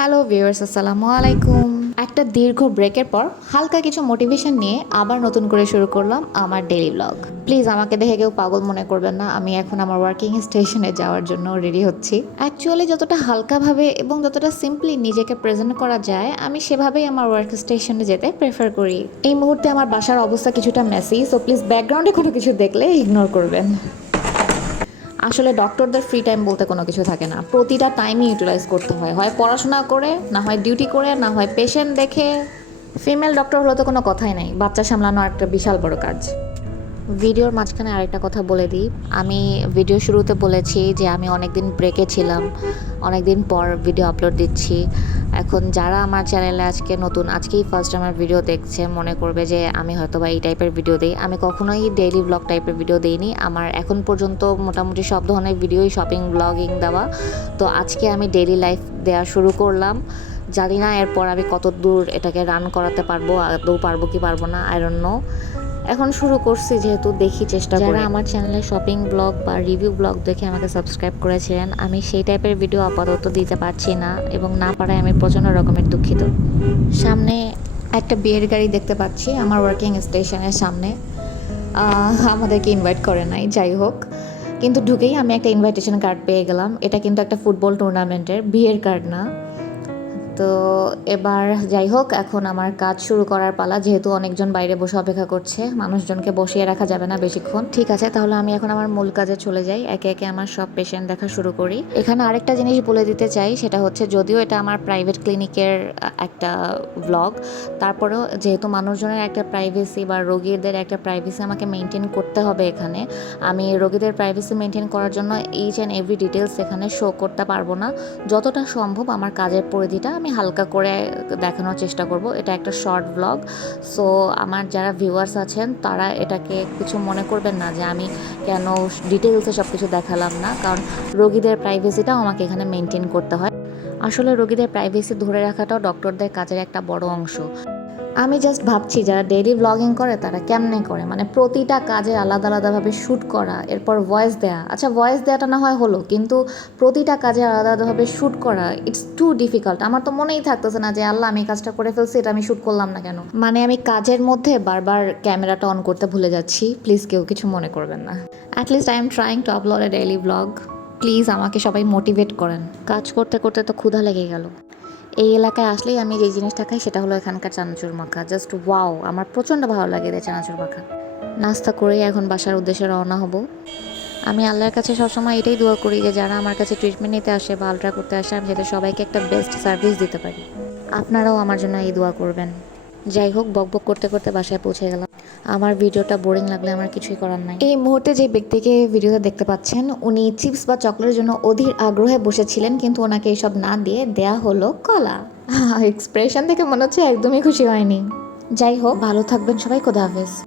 Hello viewers আসসালামু আলাইকুম একটা দীর্ঘ ব্রেকের পর হালকা কিছু মোটিভেশন নিয়ে আবার নতুন করে শুরু করলাম আমার ডেইলি ব্লগ প্লিজ আমাকে দেখে কেউ পাগল মনে করবেন না, আমি এখন আমার ওয়ার্কিং স্টেশনে যাওয়ার জন্য রেডি হচ্ছি। অ্যাকচুয়ালি যতটা হালকাভাবে এবং যতটা সিম্পলি নিজেকে প্রেজেন্ট করা যায়, আমি সেভাবেই আমার ওয়ার্ক স্টেশনে যেতে প্রেফার করি। এই মুহূর্তে আমার বাসার অবস্থা কিছুটা মেসি সো প্লিজ ব্যাকগ্রাউন্ডে কোনো কিছু দেখলে ইগনোর করবেন। আসলে ডক্টরদের ফ্রি টাইম বলতে কোনো কিছু থাকে না। প্রতিটা টাইমই ইউটিলাইজ করতে হয়। হয় পড়াশোনা করে, না হয় ডিউটি করে, না হয় পেশেন্ট দেখে। ফিমেল ডক্টর হলে তো কোনো কথাই নাই। বাচ্চা সামলানো একটা বিশাল বড় কাজ। ভিডিওর মাঝখানে আরেকটা কথা বলে দিই। আমি ভিডিও শুরুতে বলেছি যে আমি অনেক দিন ব্রেকে ছিলাম। অনেক দিন পর ভিডিও আপলোড দিচ্ছি। এখন যারা আমার চ্যানেলে আজকে নতুন, আজকেই ফার্স্ট আমার ভিডিও দেখছে, মনে করবে যে আমি হয়তো বা এই টাইপের ভিডিও দিই। আমি কখনোই ডেইলি ব্লগ টাইপের ভিডিও দিইনি। আমার এখন পর্যন্ত মোটামুটি সব ধরনের ভিডিওই শপিং ব্লগিং দেওয়া। তো আজকে আমি ডেইলি লাইফ দেওয়া শুরু করলাম। জানি না এরপর আমি কত দূর এটাকে রান করাতে পারব, আদৌ পারব কি পারব না আয়রন নো এখন শুরু করছি যেহেতু দেখি চেষ্টা করে। আমার চ্যানেলে শপিং ব্লগ বা রিভিউ ব্লগ দেখে আমাকে সাবস্ক্রাইব করেছিলেন আমি সেই টাইপের ভিডিও আপাতত দিতে পারছি না এবং না পারায় আমি প্রচণ্ড রকমের দুঃখিত। সামনে একটা বিয়ের গাড়ি দেখতে পাচ্ছি আমার ওয়ার্কিং স্টেশনের সামনে। আমাদেরকে ইনভাইট করে নাই যাই হোক। কিন্তু ঢুকেই আমি একটা ইনভাইটেশন কার্ড পেয়ে গেলাম। এটা কিন্তু একটা ফুটবল টুর্নামেন্টের বিয়ের কার্ড না। তো এবার যাই হোক, এখন আমার কাজ শুরু করার পালা। যেহেতু অনেকজন বাইরে বসে অপেক্ষা করছে, মানুষজনকে বসিয়ে রাখা যাবে না বেশিক্ষণ। ঠিক আছে, তাহলে আমি এখন আমার মূল কাজে চলে যাই। একে একে আমার সব পেশেন্ট দেখা শুরু করি। এখানে আরেকটা জিনিস বলে দিতে চাই, সেটা হচ্ছে যদিও এটা আমার প্রাইভেট ক্লিনিকের একটা ব্লগ তারপরেও যেহেতু মানুষজনের একটা প্রাইভেসি বা রোগীদের একটা প্রাইভেসি আমাকে মেনটেন করতে হবে এখানে, আমি রোগীদের প্রাইভেসি মেনটেন করার জন্য এইচ অ্যান্ড এভরি ডিটেলস এখানে শো করতে পারব না। যতটা সম্ভব আমার কাজের পরিধিটা আমি হালকা করে দেখানোর চেষ্টা করব। এটা একটা শর্ট ব্লগ সো আমার যারা ভিউয়ার্স আছেন, তারা এটাকে কিছু মনে করবেন না যে আমি কেন ডিটেলসে সব কিছু দেখালাম না, কারণ রোগীদের প্রাইভেসিটাও আমাকে এখানে মেনটেন করতে হয়। আসলে রোগীদের প্রাইভেসি ধরে রাখাটাও ডক্টরদের কাজের একটা বড় অংশ। আমি জাস্ট ভাবছি, যারা ডেইলি ব্লগিং করে, তারা কেমনে করে? মানে প্রতিটা কাজে আলাদা আলাদাভাবে শ্যুট করা, এরপর ভয়েস দেয়া। আচ্ছা ভয়েস দেওয়াটা না হয় হলো, কিন্তু প্রতিটা কাজে আলাদা আলাদাভাবে শ্যুট করা ইটস টু ডিফিকাল্ট আমার তো মনেই থাকতেছে না যে, আল্লাহ, আমি কাজটা করে ফেলছি, এটা আমি শ্যুট করলাম না কেন? মানে আমি কাজের মধ্যে বারবার ক্যামেরাটা অন করতে ভুলে যাচ্ছি। প্লিজ কেউ কিছু মনে করবেন না। At least I am trying to upload a daily vlog please আমাকে সবাই মোটিভেট করেন। কাজ করতে করতে তো ক্ষুধা লেগে গেল। এই এলাকায় আসলেই আমি যে জিনিসটা খাই সেটা হলো এখানকার চানাচুর মাখা। জাস্ট ওয়াও আমার প্রচণ্ড ভালো লাগে এদের চানাচুর মাখা। নাস্তা করেই এখন বাসার উদ্দেশ্যে রওনা হব। আমি আল্লাহর কাছে সবসময় এটাই দোয়া করি যে যারা আমার কাছে ট্রিটমেন্ট নিতে আসে বা আলট্রা করতে আসে, আমি যাতে সবাইকে একটা বেস্ট সার্ভিস দিতে পারি। আপনারাও আমার জন্য এই দোয়া করবেন। যাই হোক, বকবক করতে করতে বাসায় পৌঁছে গেলাম। আমার ভিডিওটা বোরিং লাগলে আমার কিছুই করার নাই। এই মুহূর্তে যে ব্যক্তিকে ভিডিওতে দেখতে পাচ্ছেন, উনি চিপস বা চকলেটের জন্য অধীর আগ্রহে বসেছিলেন, কিন্তু ওনাকে এইসব না দিয়ে দেয়া হলো কলা। এক্সপ্রেশন দেখে মনে হচ্ছে একদমই খুশি হয়নি। যাই হোক, ভালো থাকবেন সবাই, খোদা হাফেজ।